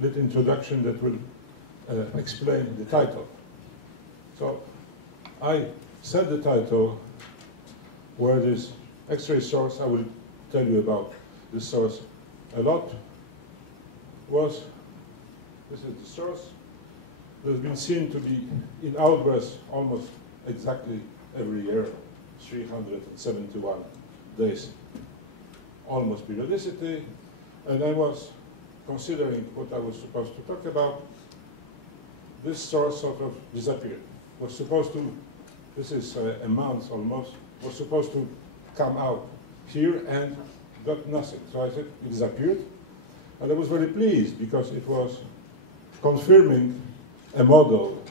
little introduction that will explain the title. So I set the title where this X-ray source, I will tell you about this source a lot, was, this is the source, that has been seen to be in outbursts almost exactly every year, 371 days, almost periodicity, and I was considering what I was supposed to talk about. This source sort of disappeared. Was supposed to, this is a month almost, was supposed to come out here and got nothing. So I said it disappeared, and I was very pleased because it was confirming a model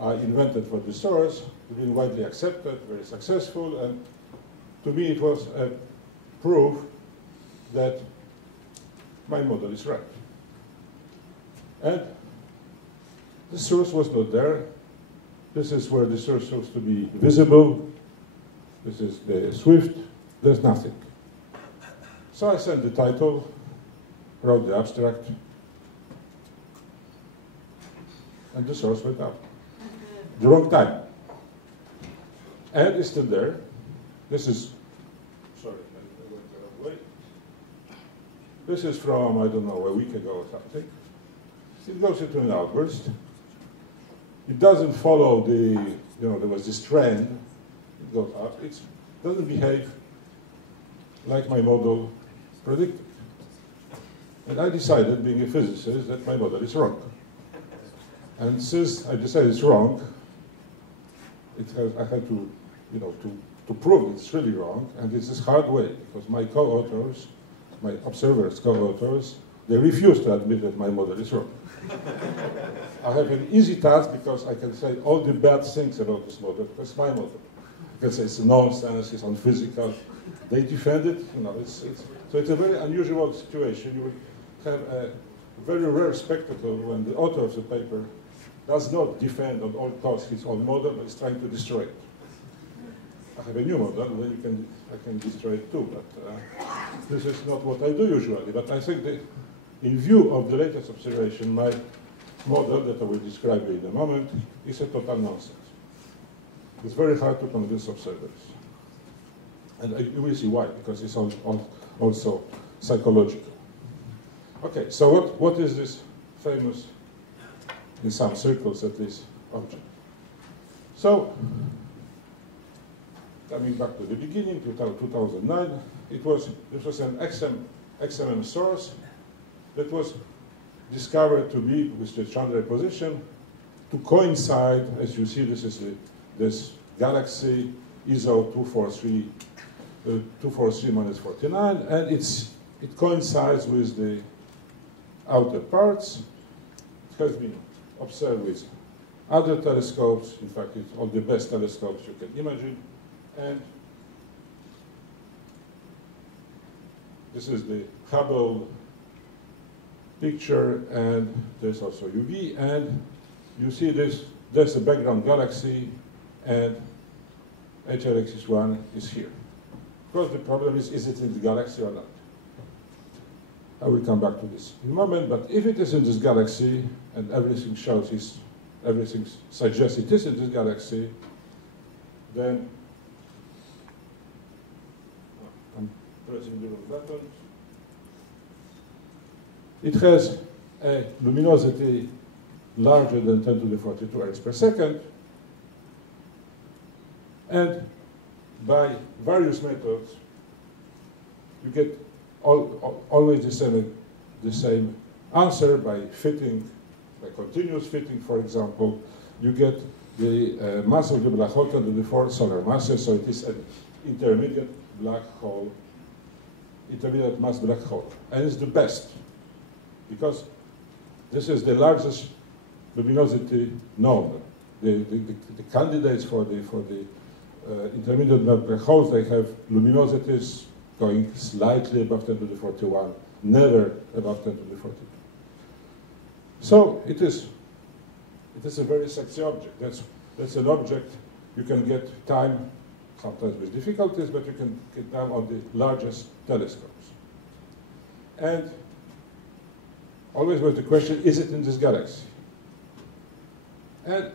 I invented for the source, been widely accepted, very successful, and to me it was a proof that my model is right. And the source was not there. This is where the source is supposed to be visible. This is the Swift. There's nothing. So I sent the title, wrote the abstract, and the source went up. The wrong time. And it's still there. This is, sorry, I went the wrong way. This is from, I don't know, a week ago or something. It goes into an outburst. It doesn't follow the, there was this trend. It goes up. It doesn't behave like my model predicted. And I decided, being a physicist, that my model is wrong. And since I decided it's wrong, I had to, to prove it's really wrong, and it's this hard way, because my co-authors, my observers' co-authors, they refuse to admit that my model is wrong. I have an easy task because I can say all the bad things about this model, because it's my model. I can say it's nonsense, it's unphysical. They defend it, so it's a very unusual situation. You will have a very rare spectacle when the author of the paper does not defend at all costs his own model, but is trying to destroy it. I have a new model, and then I can destroy it too, but this is not what I do usually. But I think that in view of the latest observation, my model that I will describe in a moment is a total nonsense. It's very hard to convince observers. And you will see why, because it's also psychological. Okay, so what is this famous, in some circles at least, object? So, coming back to the beginning, 2009, this was an XMM source that was discovered to be, with the Chandra position, to coincide, as you see, this is this galaxy ESO 243-49, and it coincides with the outer parts. It has been observed with other telescopes. In fact, it's all the best telescopes you can imagine. And this is the Hubble picture, and there's also UV, and you see there's a background galaxy, and HLX-1 is here. Of course, the problem is it in the galaxy or not? I will come back to this in a moment, but if it is in this galaxy, and everything suggests it is in this galaxy, then I'm pressing the wrong button. It has a luminosity larger than 10 to the 42 ergs per second, and by various methods, you get always the same answer by fitting, by continuous fitting, for example. You get the mass of the black hole to the 4 solar masses, so it is an intermediate black hole, intermediate mass black hole, and it's the best because this is the largest luminosity known. The candidates for the intermediate black holes, they have luminosities going slightly above 10 to the 41, never above 10 to the 42. So it is a very sexy object. That's an object you can get time, sometimes with difficulties, but you can get time on the largest telescopes. And always was the question, is it in this galaxy? And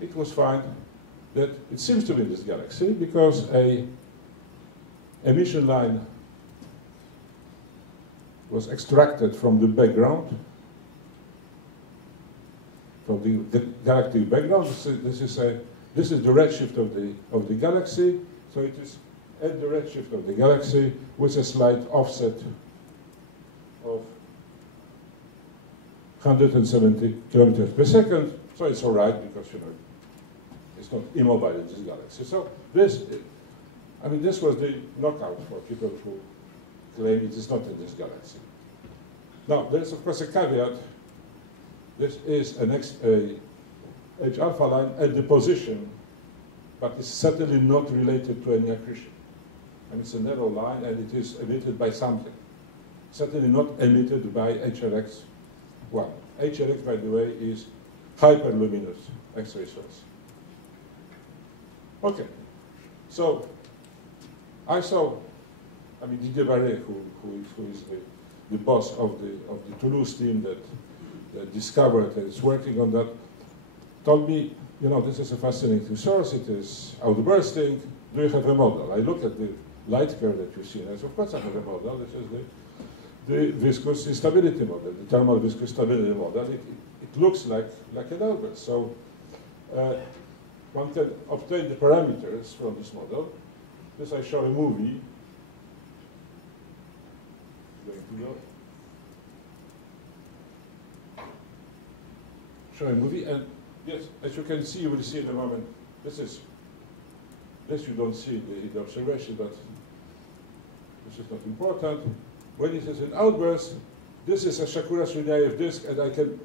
it was found that it seems to be in this galaxy because a emission line was extracted from the background, from the galactic background. This is the redshift of the galaxy, so it is at the redshift of the galaxy with a slight offset of 170 kilometers per second. So it's all right because it's not immobile in this galaxy. So this was the knockout for people who claim it is not in this galaxy. Now there is of course a caveat. This is a H alpha line at the position, but it's certainly not related to any accretion. And it's a narrow line, and it is emitted by something. Certainly not emitted by HLX-1. HLX, by the way, is hyperluminous X-ray source. Okay, so I saw, Didier Barret, who is the boss of the Toulouse team that discovered and is working on that, told me, this is a fascinating source, it is outbursting, do you have a model? I look at the light curve that you see, and I said, of course I have a model, this is the viscous instability model, the thermal viscous stability model. It looks like an outburst. So one can obtain the parameters from this model. This I show a movie. Going to go. Show a movie, and yes, as you can see, you will see in a moment, this you don't see the observation, but this is not important. When it is an outburst, this is a Shakura-Srinaev disk, and I can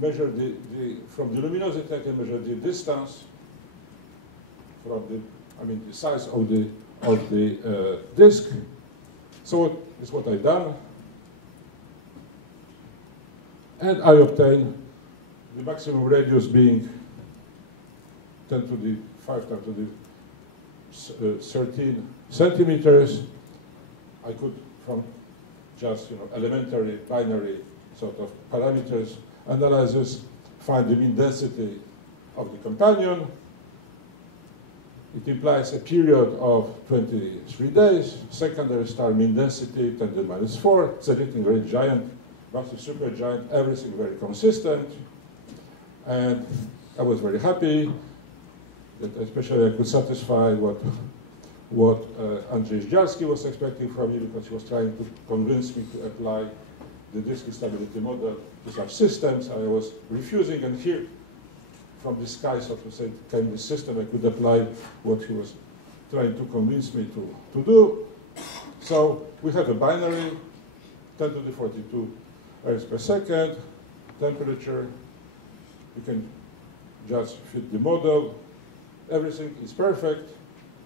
measure from the luminosity, I can measure the distance from the size of the disk. So this is what I've done. And I obtain the maximum radius being 10 to the 5 times to the 13 centimeters. I could, from just elementary binary sort of parameters analysis, find the mean density of the companion. It implies a period of 23 days. Secondary star mean density 10 to the minus 4. It's everything very giant, massive supergiant, everything very consistent. And I was very happy that especially I could satisfy what Andrzej Zdziarski was expecting from me, because he was trying to convince me to apply the disk stability model to such systems. I was refusing, and here, from the sky, so to say, came this system. I could apply what he was trying to convince me to do. So we have a binary, 10 to the 42 ergs per second, temperature. You can just fit the model. Everything is perfect.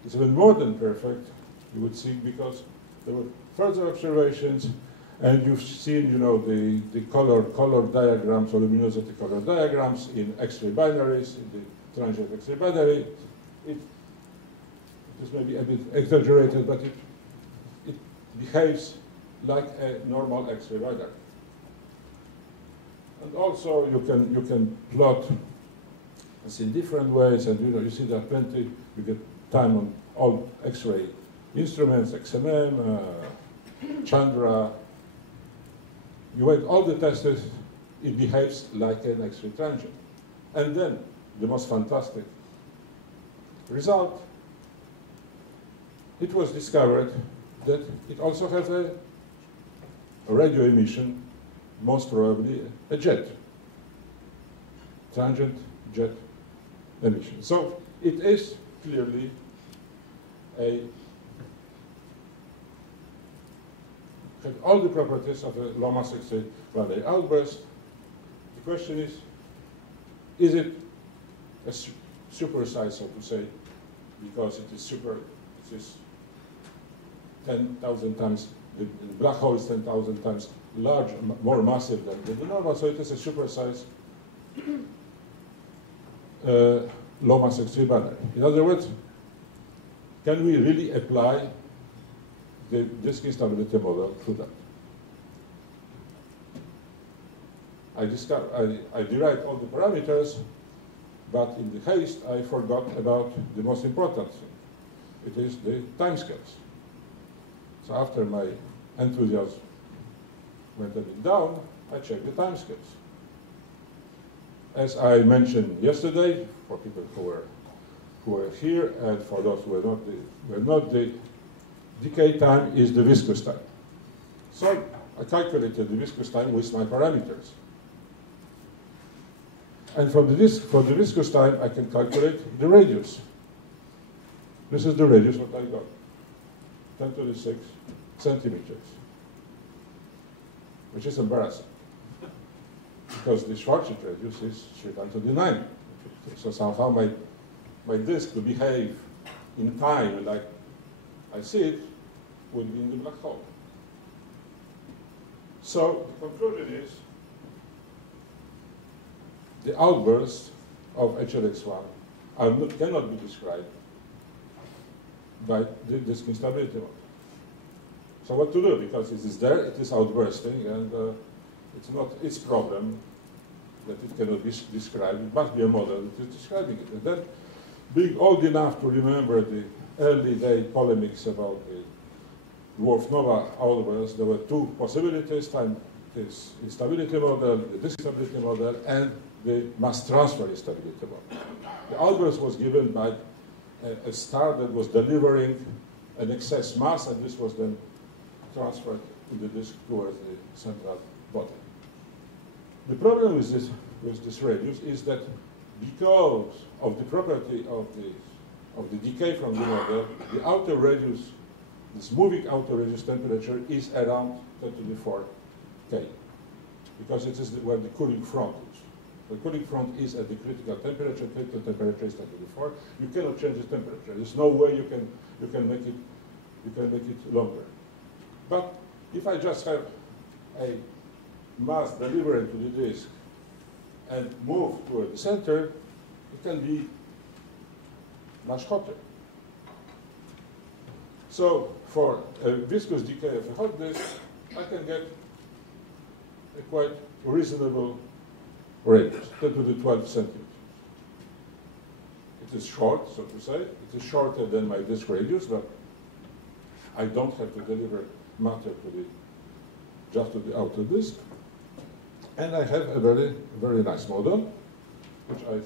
It's even more than perfect, you would see, because there were further observations, and you've seen, the color diagrams or luminosity color diagrams in X-ray binaries, in the transient X-ray binary. It is maybe a bit exaggerated, but it behaves like a normal X-ray binary. And also, you can plot this in different ways, and you see there are plenty. You get time on all X-ray instruments, XMM, Chandra. You wait all the tests, it behaves like an X-ray transient. And then, the most fantastic result, it was discovered that it also has a radio emission, most probably a jet, transient jet emission. So it is clearly had all the properties of a low mass X-ray binary outburst. The question is it a supersize, so to say, because it is 10,000 times, the black hole is 10,000 times large, more massive than the normal, so it is a supersize low mass X-ray binary. In other words, can we really apply the disk instability model to that? I derived all the parameters, but in the haste I forgot about the most important thing. It is the timescales. So after my enthusiasm went a bit down, I checked the timescales. As I mentioned yesterday, for people who were here, and for those who were not, the decay time is the viscous time. So I calculated the viscous time with my parameters. And for the viscous time, I can calculate the radius. This is the radius what I got, 10 to the 6 centimeters, which is embarrassing, because the Schwarzschild radius is 3 times to the 9. So somehow my disk to behave in time like I see it would be in the black hole. So the conclusion is the outbursts of HLX-1 cannot be described by the disk instability model. So what to do? Because it is there, it is outbursting, and it's not its problem that it cannot be described. It must be a model that is describing it. And then, being old enough to remember the early day polemics about the dwarf-nova outbursts, there were two possibilities: this instability model, the disk stability model, and the mass transfer instability model. The outburst was given by a star that was delivering an excess mass, and this was then transferred in the disk towards the central body. The problem with this radius is that because of the property of the decay from the model, the outer radius, this moving outer radius temperature is around 10 to the 4 K, because it is where the cooling front is. The cooling front is at the critical temperature is 10 to the 4. You cannot change the temperature. There's no way you can make it longer. But if I just have a mass delivered to the disk and move toward the center, it can be much hotter. So for a viscous decay of a hot disk, I can get a quite reasonable radius, 10 to the 12 centimeters. It is short, so to say. It is shorter than my disk radius, but I don't have to deliver matter just to the outer disk. And I have a very, very nice model, which I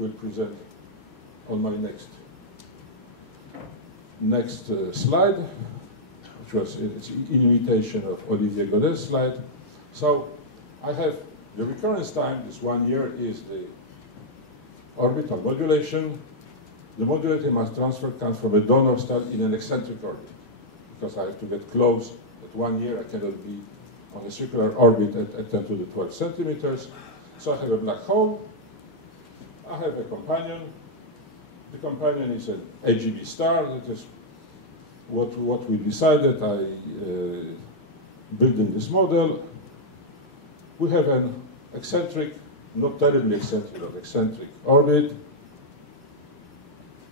will present on my next slide, which was it's in imitation of Olivier Godet's slide. So I have the recurrence time. This 1 year is the orbital modulation. The modulated mass transfer comes from a donor star in an eccentric orbit, because I have to get close. At 1 year, I cannot be on a circular orbit at 10 to the 12 centimeters. So I have a black hole. I have a companion. The companion is an AGB star. That is what we decided. I building this model. We have an eccentric, not terribly eccentric, but eccentric orbit.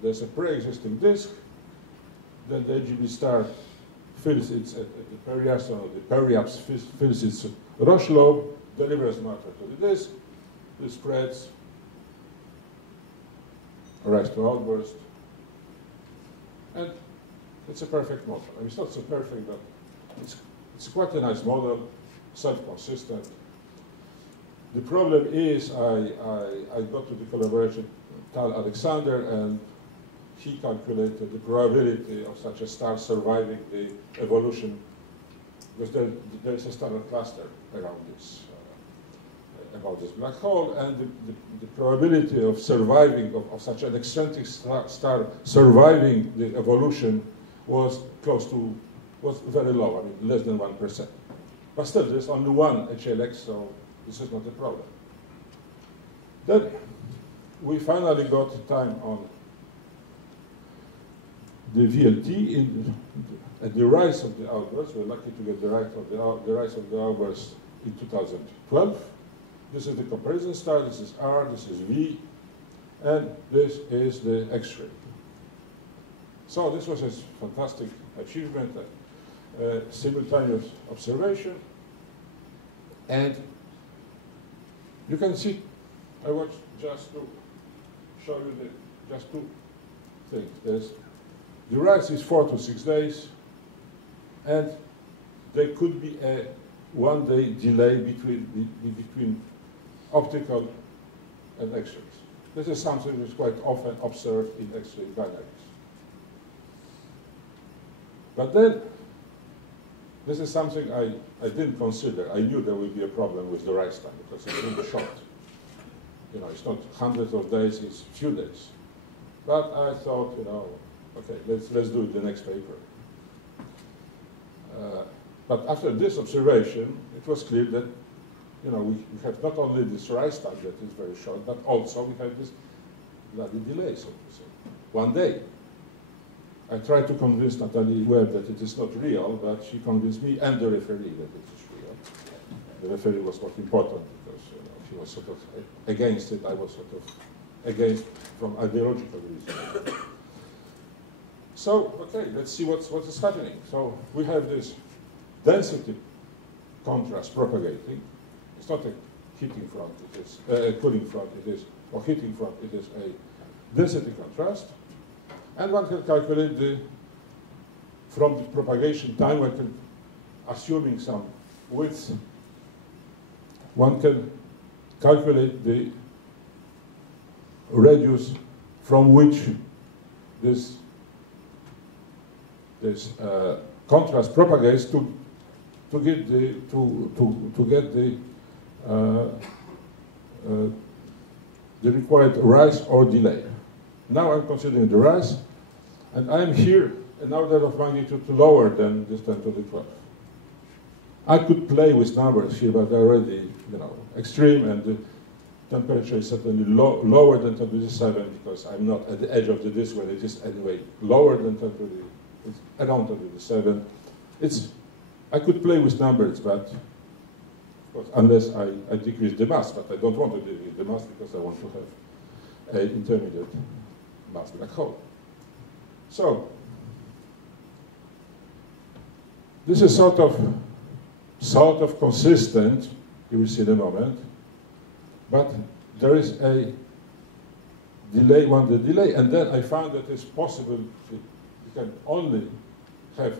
There's a pre-existing disk. Then the AGB star fills its, at the periapse, or the periapse fills its Roche lobe, delivers matter to the disk. This spreads, rise to outburst. And it's a perfect model. I mean, it's not so perfect, but it's quite a nice model, self-consistent. The problem is I got to the collaboration Tal Alexander, and he calculated the probability of such a star surviving the evolution, because there is a stellar cluster around this, about this black hole, and the probability of surviving, of such an eccentric star surviving the evolution was very low, I mean less than 1%. But still, there's only one HLX, so this is not a problem. Then we finally got time on the VLT at the rise of the outburst. We're lucky to get the rise of the outburst in 2012. This is the comparison star. This is R. This is V, and this is the X-ray. So this was a fantastic achievement, simultaneous observation, and You can see, I want just to show you just two things. The rise is 4 to 6 days, and there could be a 1-day delay between optical and X-rays. This is something which is quite often observed in X-ray dynamics. But then, this is something I didn't consider. I knew there would be a problem with the rise time because it's really short. You know, it's not hundreds of days, it's few days. But I thought, you know, okay, let's do it the next paper. But after this observation, it was clear that, you know, we have not only this rise time that is very short, but also we have this bloody delay, so to say. 1 day. I tried to convince Natalie Webb that it is not real, but she convinced me and the referee that it is real. The referee was not important because, you know, she was sort of against it. I was sort of against from ideological reasons. So, okay, let's see what is happening. So we have this density contrast propagating. It's not a heating front, it is a cooling front, it is, or heating front, it is a density contrast. And one can calculate from the propagation time, one can, assuming some width, one can calculate the radius from which this contrast propagates to get the required rise or delay. Now I'm considering the rise, and I'm here an order of magnitude lower than this 10 to the 12. I could play with numbers here, but they're already, you know, extreme, and the temperature is certainly lower than 10 to the 7 because I'm not at the edge of the disk where it is anyway lower than 10 to the, it's around 10 to the 7. I could play with numbers, but of course, unless I decrease the mass, but I don't want to decrease the mass because I want to have an intermediate mass black hole. So, this is sort of consistent, you will see in a moment, but there is a delay, 1 day delay, and then I found that it's possible you can only have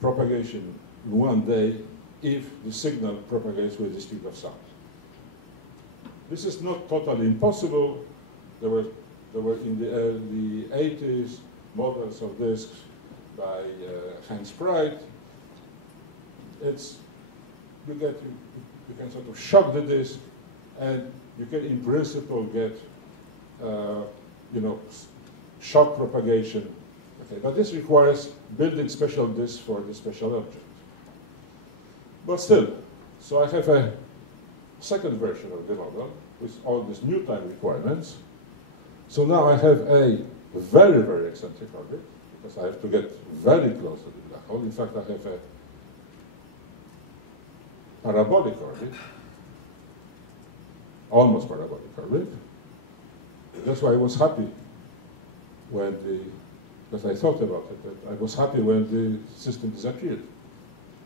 propagation in 1 day if the signal propagates with the speed of sound. This is not totally impossible. There were in the early 80s models of disks by Hans Pride. You can sort of shock the disk, and you can, in principle, get you know, shock propagation. Okay, but this requires building special disks for the special object. But still, so I have a second version of the model with all these new time requirements. So now I have a very, very eccentric orbit, because I have to get very close to the black hole. In fact, I have a parabolic orbit, almost parabolic orbit. That's why I was happy when because I thought about it, that I was happy when the system disappeared.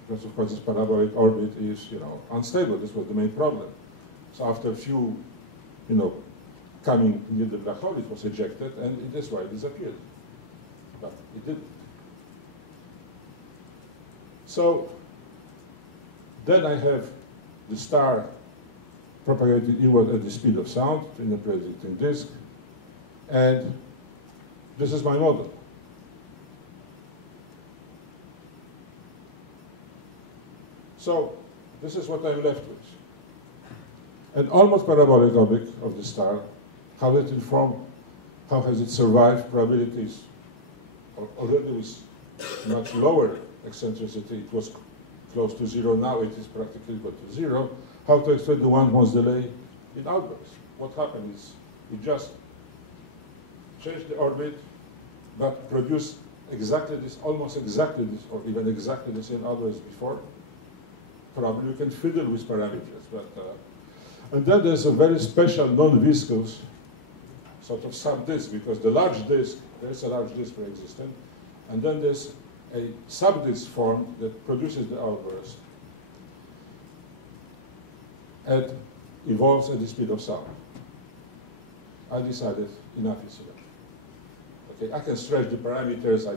Because of course this parabolic orbit is, you know, unstable. This was the main problem. So after a few, you know, coming near the black hole, it was ejected, and that's why it disappeared. But it didn't. So then I have the star propagated inward at the speed of sound in the projecting disk, and this is my model. So this is what I'm left with. An almost parabolic orbit of the star. How did it form? How has it survived? Probabilities already with much lower eccentricity. It was close to 0. Now it is practically equal to 0. How to explain the 1-Hz delay in outbursts? What happened is it just changed the orbit, but produced exactly this, almost exactly this, or even exactly the same outbursts before. Probably you can fiddle with parameters, but and then there's a very special non-viscous sort of sub-disk, because the large disk, there's a large disk pre-existent, and then there's a sub-disk formed that produces the outburst at evolves at the speed of sound. I decided enough is enough. Okay, I can stretch the parameters. I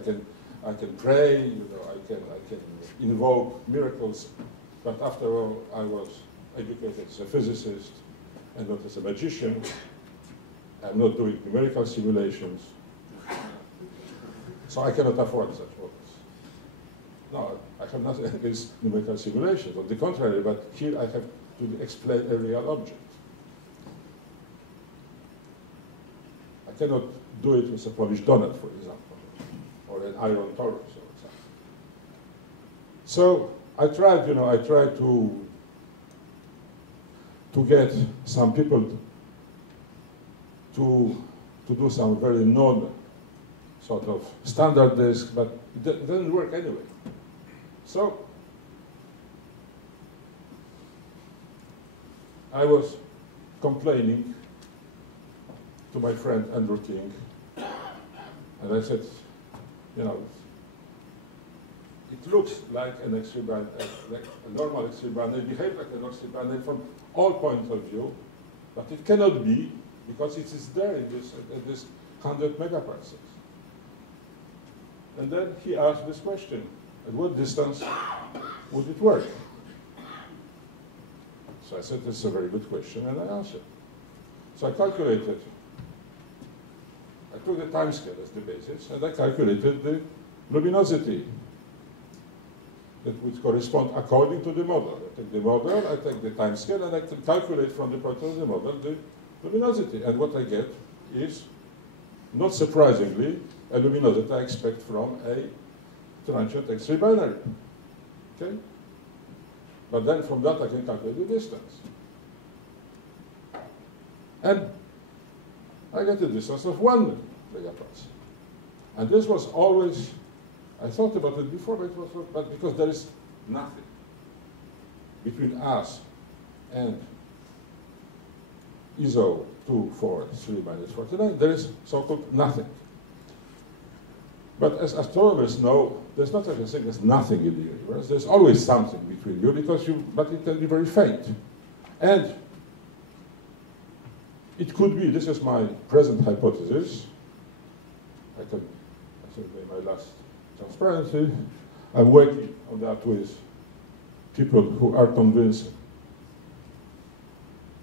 can pray. You know, I can invoke miracles. But after all, I was educated as a physicist and not as a magician. I'm not doing numerical simulations. So I cannot afford such models. No, I have nothing against numerical simulations. On the contrary, but here I have to explain a real object. I cannot do it with a Polish donut, for example, or an iron torus or something. So I tried, you know, I tried to get some people to do some very non sort of standard disk, but it didn't work anyway. So I was complaining to my friend Andrew King, and I said, you know, it looks like an X3 binary, like a normal X3 binary, it behaves like an X3 binary from all points of view, but it cannot be because it is there in this 100 megaparsecs. And then he asked this question: at what distance would it work? So I said, this is a very good question, and I answered. So I calculated. I took the time scale as the basis, and I calculated the luminosity that would correspond according to the model. I take the model, I take the time scale, and I can calculate from the point of the model the luminosity. And what I get is, not surprisingly, a luminosity I expect from a transient X3 binary. Okay? But then from that I can calculate the distance. And I get a distance of 1 megaparsec. And this was always, I thought about it before, but because there is nothing between us and ESO 243-49, there is so-called nothing. But as astronomers know, there's not such a thing as nothing in the universe. There's always something between you, but it can be very faint. And it could be, this is my present hypothesis. I think my last transparency. I'm working on that with people who are convincing.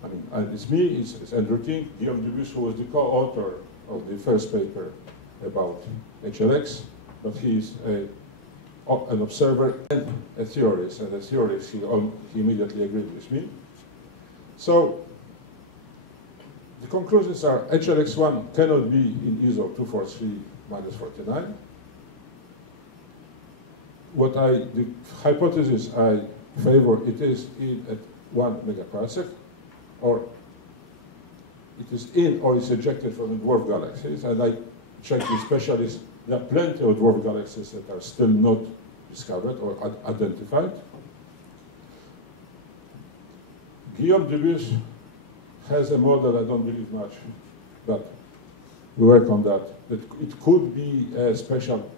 I mean, it's me, it's Andrew King, Guillaume Dubuis, who was the co-author of the first paper about HLX, but he's an observer and a theorist, and as theorist he immediately agreed with me. So the conclusions are HLX-1 cannot be in ESO 243-49. The hypothesis I favor, it is in at 1 megaparsec, or it is in or is ejected from the dwarf galaxies, and I checked with specialists. There are plenty of dwarf galaxies that are still not discovered or identified. Guillaume Dubuis has a model, I don't believe much, but we work on that. It could be a special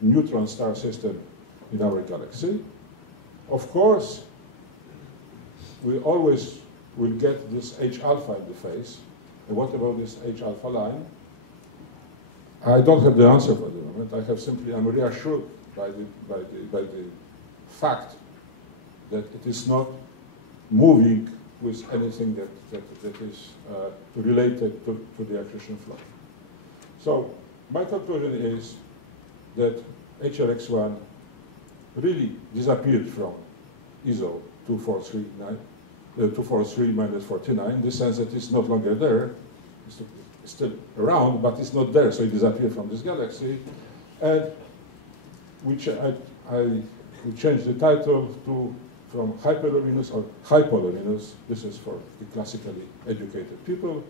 neutron star system in our galaxy. Of course, we always will get this H alpha in the face. And what about this H alpha line? I don't have the answer for the moment. I'm reassured by the fact that it is not moving with anything that is related to the accretion flow. So my conclusion is that HLX-1 really disappeared from ESO 243-49, in the sense that it's no longer there. It's still around, but it's not there, so it disappeared from this galaxy. And we changed the title from hyperluminous or hypoluminous. This is for the classically educated people.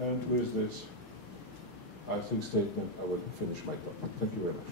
And with this, I think, statement, I will finish my talk. Thank you very much.